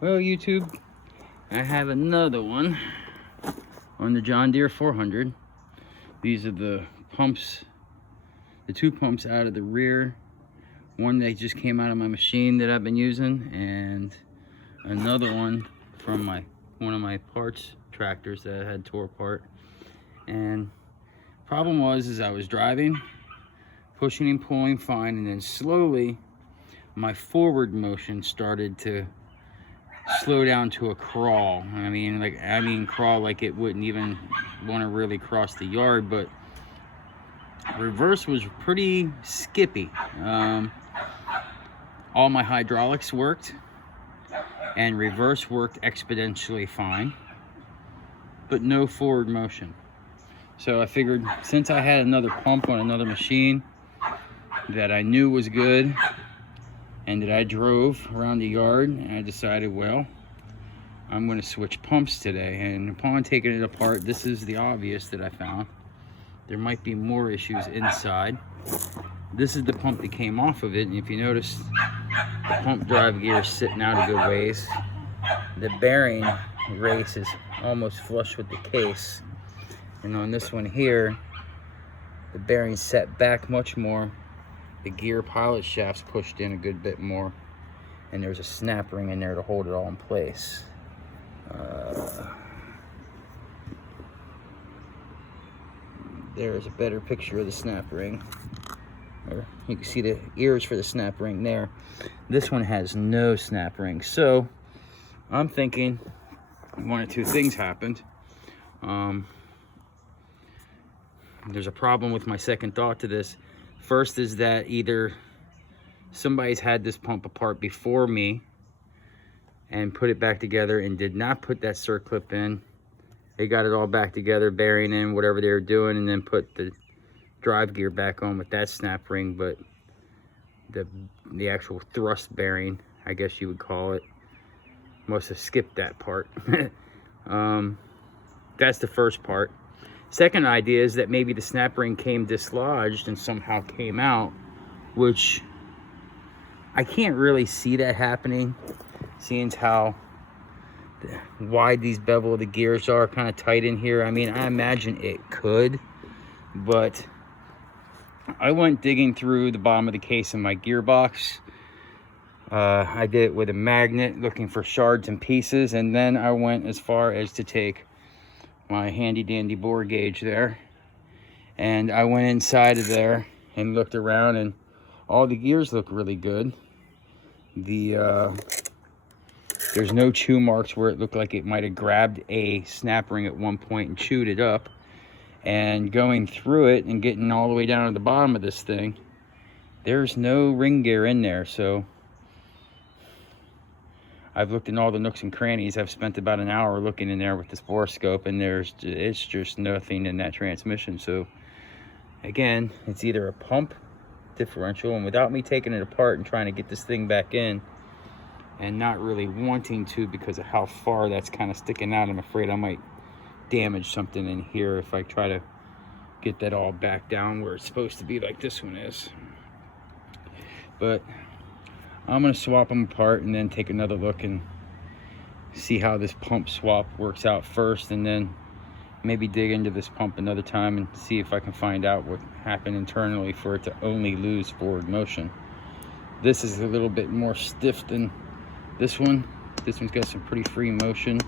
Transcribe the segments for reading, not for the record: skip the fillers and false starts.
Well, YouTube, I have another one on the John Deere 400. These are the pumps, the two pumps out of the rear. One that just came out of my machine that I've been using, and another one from one of my parts tractors that I had tore apart. And problem was I was driving, pushing and pulling fine, and then slowly my forward motion started to slow down to a crawl. I mean crawl like it wouldn't even want to really cross the yard, but reverse was pretty skippy. All my hydraulics worked and reverse worked exponentially fine, but no forward motion. So I figured, since I had another pump on another machine that I knew was good and that I drove around the yard, and I decided, well, I'm going to switch pumps today. And upon taking it apart, this is the obvious that I found. There might be more issues inside. This is the pump that came off of it, and if you notice, the pump drive gear is sitting out a good ways. The bearing race is almost flush with the case, and on this one here, the bearing's set back much more. The gear pilot shaft's pushed in a good bit more, and there's a snap ring in there to hold it all in place. There's a better picture of the snap ring. Or you can see the ears for the snap ring there. This one has no snap ring. So I'm thinking one of two things happened. There's a problem with my second thought to this. First is that either somebody's had this pump apart before me and put it back together and did not put that circlip in. They got it all back together, bearing in, whatever they were doing, and then put the drive gear back on with that snap ring, but the actual thrust bearing, I guess you would call it, must have skipped that part. That's the first part. Second idea is that maybe the snap ring came dislodged and somehow came out, which I can't really see that happening, seeing how wide these bevel of the gears are, kind of tight in here. I mean, I imagine it could, but I went digging through the bottom of the case in my gearbox. I did it with a magnet, looking for shards and pieces, and then I went as far as to take my handy dandy bore gauge there, and I went inside of there and looked around, and all the gears look really good. There's no chew marks where it looked like it might have grabbed a snap ring at one point and chewed it up. And going through it and getting all the way down to the bottom of this thing, there's no ring gear in there. So I've looked in all the nooks and crannies. I've spent about an hour looking in there with this borescope, and it's just nothing in that transmission. So again, it's either a pump differential, and without me taking it apart and trying to get this thing back in, and not really wanting to because of how far that's kind of sticking out, I'm afraid I might damage something in here if I try to get that all back down where it's supposed to be, like this one is. But I'm going to swap them apart and then take another look and see how this pump swap works out first, and then maybe dig into this pump another time and see if I can find out what happened internally for it to only lose forward motion. This is a little bit more stiff than this one. This one's got some pretty free motion,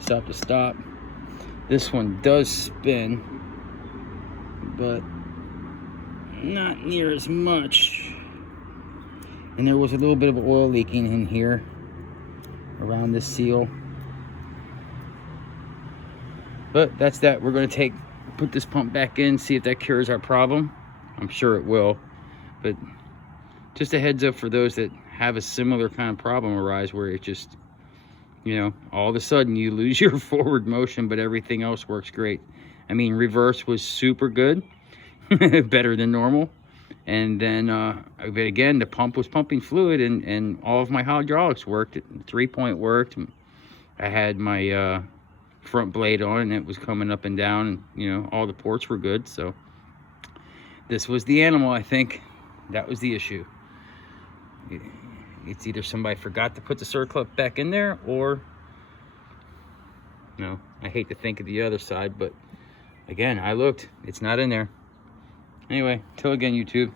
stop to stop. This one does spin, but not near as much. And there was a little bit of oil leaking in here around this seal. But that's that. We're going to put this pump back in, see if that cures our problem. I'm sure it will. But just a heads up for those that have a similar kind of problem arise, where it just, you know, all of a sudden you lose your forward motion, but everything else works great. I mean, reverse was super good, better than normal. And then, but again, the pump was pumping fluid, and all of my hydraulics worked. 3-point worked. I had my front blade on, and it was coming up and down, and, you know, all the ports were good. So this was the animal, I think. That was the issue. it's either somebody forgot to put the circlip back in there, or no, I hate to think of the other side, but again, I looked, it's not in there. Anyway, till again, YouTube.